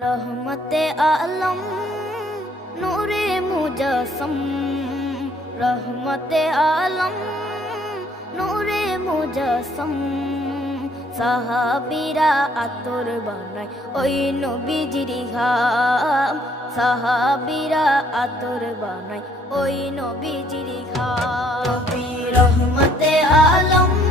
रहमते आलम नूरे मुजस्सम, रहमते आलम नूरे मुजस्सम। সাহাবীরা আতর বানায় ওই নবীজির ঘাম, সাহাবীরা আতর বানায় ওই নবীজির ঘাম। নবী রহমতে আলম